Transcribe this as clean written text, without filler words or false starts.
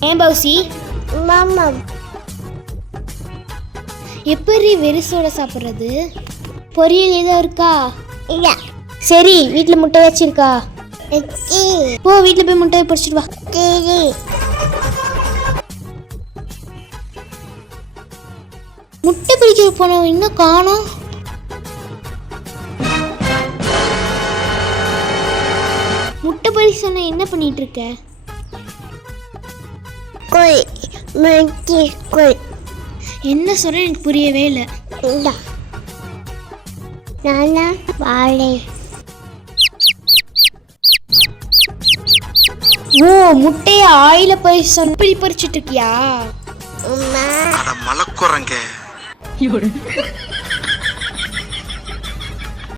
ஏன் பவுசி? மாமா எப்படி வெரிசோட சாப்பிட்றது? பொரியல் ஏதோ இருக்கா? இல்ல. சரி, வீட்டில் முட்டை வச்சிருக்கா? போ, வீட்டில் போய் முட்டையை பொரிச்சிட்டு வா. சரி. முட்டை பிடிக்க போனவன் இன்னும் காணோம். முட்டை பொரி சொன்ன என்ன பண்ணிட்டு இருக்க? கோய் மச்சி கோய். என்ன சொல்ற எனக்கு புரியவே இல்லை. இல்ல. நானா வாழை. ஓ, முட்டையை ஆயில பொரி சொன்ன இப்படி பொரிச்சிட்டு இருக்கியா? அம்மா மலக்குறங்க